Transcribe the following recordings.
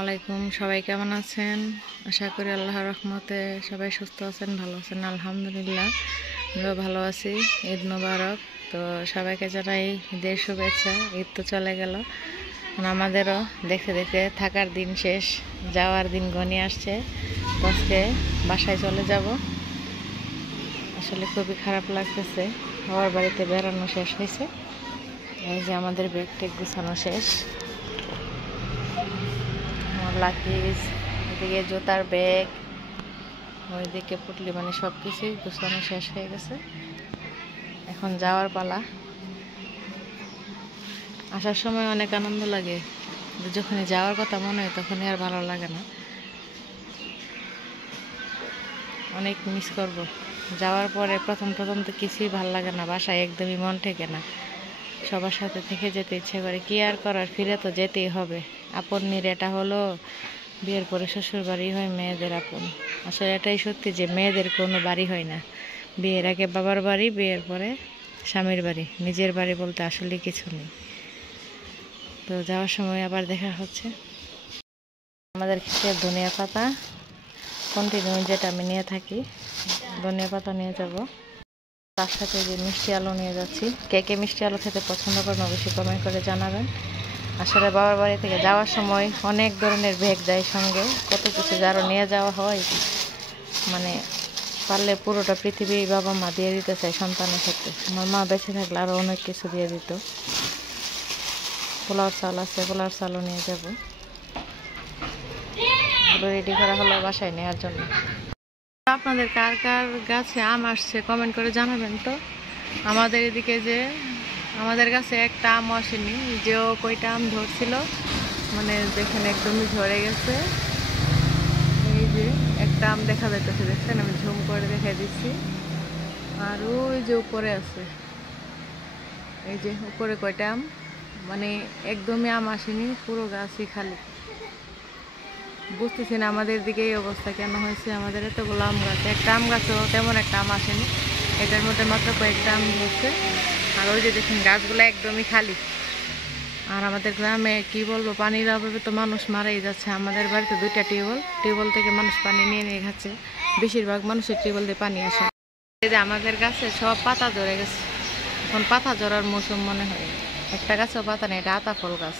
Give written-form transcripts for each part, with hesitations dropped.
আলাইকুম, সবাই কেমন আছেন? আশা করি আল্লাহর রহমতে সবাই সুস্থ আছেন, ভালো আছেন। আলহামদুলিল্লাহ, আমরাও ভালো আছি। ঈদ মোবারক। তো সবাইকে জানাই ঈদের শুভেচ্ছা। ঈদ তো চলে গেল, আমাদেরও দেখতে দেখতে থাকার দিন শেষ, যাওয়ার দিন ঘনিয়ে আসছে। তো আজকে বাসায় চলে যাব। আসলে খুবই খারাপ লাগতেছে। আমার বাড়িতে বেড়ানো শেষ হয়েছে, এই যে আমাদের ব্যাগ টেক গুছানো শেষ, লাগেজ, এদিকে জুতার ব্যাগ, ওইদিকে পুটলি, মানে সব কিছুই গুছানো শেষ হয়ে গেছে। এখন যাওয়ার পালা। আসার সময় অনেক আনন্দ লাগে, যখনই যাওয়ার কথা মনে হয় তখনই আর ভালো লাগে না, অনেক মিস করব। যাওয়ার পরে প্রথম প্রথম তো কিছুই ভালো লাগে না, বাসায় একদমই মন ঠেকে না, সবার সাথে থেকে যেতে ইচ্ছে করে। কি আর করার, ফিরে তো যেতেই হবে। আপন নির এটা হলো বিয়ের পরে শ্বশুর বাড়ি হয় মেয়েদের আপন। আসলে এটাই সত্যি যে মেয়েদের কোনো বাড়ি হয় না। বিয়ের আগে বাবার বাড়ি, বিয়ের পরে স্বামীর বাড়ি, নিজের বাড়ি বলতে আসলে কিছু নেই। তো যাওয়ার সময় আবার দেখা হচ্ছে। আমাদের ক্ষেতের ধনিয়া পাতা কন্টিনিউ, যেটা আমি নিয়ে থাকি, ধনিয়া পাতা নিয়ে যাব। তার সাথে যে মিষ্টি আলু নিয়ে যাচ্ছি। কে কে মিষ্টি আলু খেতে পছন্দ করেন অবশ্যই কমেন্ট করে জানাবেন। আসলে বাবার বাড়ি থেকে যাওয়ার সময় অনেক ধরনের ব্যাগ যায় সঙ্গে, কত কিছু আরও নিয়ে যাওয়া হয়। মানে পারলে পুরোটা পৃথিবী বাবা মা দিয়ে দিতে চায় সন্তানের ক্ষেত্রে। আমার মা বেঁচে থাকলে আরও অনেক কিছু দিয়ে দিত। পোলাওর চাল আছে, পোলাওর চালও নিয়ে যাব। রেডি করা হলো বাসায় নেওয়ার জন্য। আপনাদের কার কার গাছে আম আসছে কমেন্ট করে জানাবেন তো। আমাদের এদিকে যে আমাদের কাছে একটা আম আসেনি, যেও কয়টা আম ধরছিল, মানে দেখেন একদমই ঝরে গেছে। এই যে একটা আম দেখা যাইতেছে, দেখছেন? আমি ঝুম করে দেখে দিচ্ছি। আর ওই যে উপরে আছে, এই যে উপরে কয়টা আম, মানে একদমই আম আসেনি, পুরো গাছই খালি। বুঝতেছি না আমাদের দিকে এই অবস্থা কেন হয়েছে। আমাদের এতগুলো আম গাছ, একটা আম গাছও তেমন একটা আম আসেনি, এটার মধ্যে মাত্র কয়েকটা আম হচ্ছে। আর ওই যে দেখুন গাছগুলো একদমই খালি। আর আমাদের গ্রামে কি বলবো, পানির অভাবে তো মানুষ মারাই যাচ্ছে। আমাদের বাড়িতে দুইটা টিউবওয়েল থেকে মানুষ পানি নিয়ে নিয়ে খাচ্ছে। বেশিরভাগ মানুষের টিউবওয়েল দিয়ে পানি আসে। এই যে আমাদের গাছে সব পাতা ধরে গেছে, এখন পাতা ঝরার মৌসুম মনে হয়। একটা গাছেও পাতা নেই, এটা আতা ফল গাছ।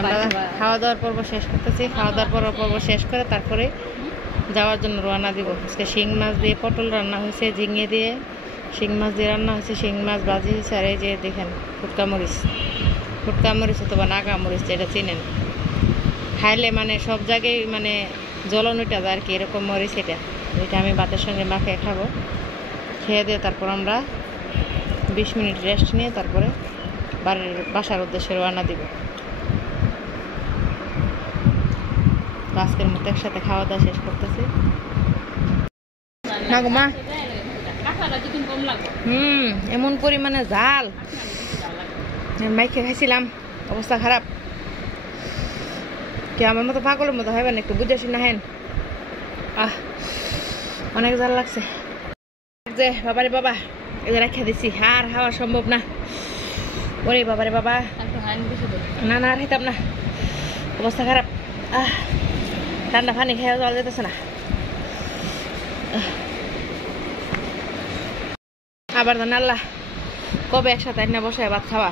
আমরা খাওয়া দাওয়ার পর্ব শেষ করতেছি, খাওয়া দাওয়ার পর্ব শেষ করে তারপরে যাওয়ার জন্য রওনা দিব। আজকে শিং মাছ দিয়ে পটল রান্না হয়েছে, ঝিঙে দিয়ে শিং মাছ দিয়ে রান্না হয়েছে, শিং মাছ ভাজি হয়েছে। আর এই যে দেখেন ফুটকা মরিচ অথবা নাগা মরিচ, যেটা চিনেন, খাইলে মানে সব জায়গায় মানে জ্বলন উঠে যায় আর কি, এরকম মরিচ। এটা আমি ভাতের সঙ্গে মাখিয়ে খাবো। খেয়ে দিয়ে তারপর আমরা 20 মিনিট রেস্ট নিয়ে তারপরে বাসার উদ্দেশ্যে রওনা দিব। আজকের মতো একসাথে খাওয়া দাওয়া শেষ করতেছি না গো মা। এমন পরিমাণে ঝাল, মাইকে খাইছিলাম, অবস্থা খারাপ। কি আমার মতো পাগলের মতো হইবেন, একটু বুঝে শুনে হেন। অনেক ঝাল লাগছে যে বাবারে বাবা, এদের রেখে দিছি, আর খাওয়া সম্ভব না। ওরে বাবারে বাবা, না না আর খাইতাম না, অবস্থা খারাপ। ঠান্ডা পানি খেয়ে জল যেতেছে না। আবার জান আল্লাহ কবে একসাথে না বসে ভাত খাওয়া।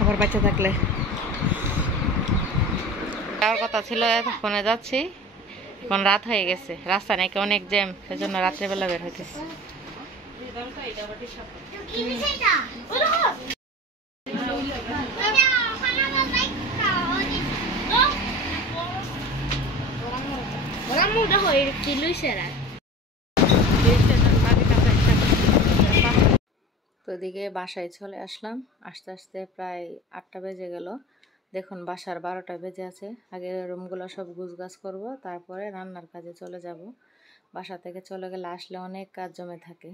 আবার বাচ্চা থাকলে যাওয়ার কথা ছিল, এতক্ষণে যাচ্ছি, এখন রাত হয়ে গেছে, রাস্তা নাকি অনেক জ্যাম, সেজন্য রাত্রেবেলা বের হইতেছে। তো এদিকে বাসায় চলে আসলাম, আস্তে আস্তে প্রায় 8টা বেজে গেল। দেখুন বাসার 12টা বেজে আছে। আগে রুমগুলো সব গুছগাছ করব, তারপরে রান্নার কাজে চলে যাব। বাসা থেকে চলে গেলে আসলে অনেক কাজ জমে থাকে,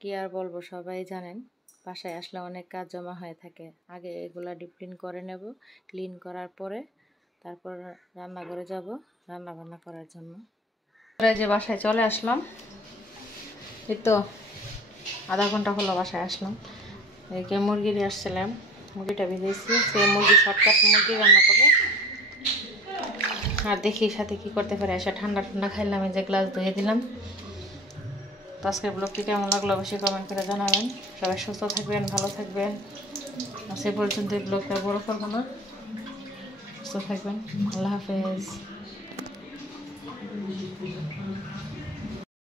কি আর বলবো, সবাই জানেন বাসায় আসলে অনেক কাজ জমা হয়ে থাকে। আগে এগুলা ডিপ ক্লিন করে নেব, ক্লিন করার পরে তারপর রান্নাঘরে যাব রান্না বান্না করার জন্য। যে বাসায় চলে আসলাম, এই তো আধা ঘন্টা হলো বাসায় আসলাম। এদিকে মুরগি নিয়ে আসছিলাম, মুরগিটা ভিজেছি, সে মুরগি শর্টকাট মুরগি রান্না করবো। আর দেখি সাথে কি করতে পারে, এসে ঠান্ডা ঠান্ডা খাইলাম, এই যে গ্লাস ধুয়ে দিলাম। তো আজকের ব্লগটি কেমন লাগলো অবশ্যই কমেন্ট করে জানাবেন। সবাই সুস্থ থাকবেন, ভালো থাকবেন। সে পর্যন্ত এই ব্লগটা বড় করবো না, সুস্থ থাকবেন। আল্লাহ হাফেজ।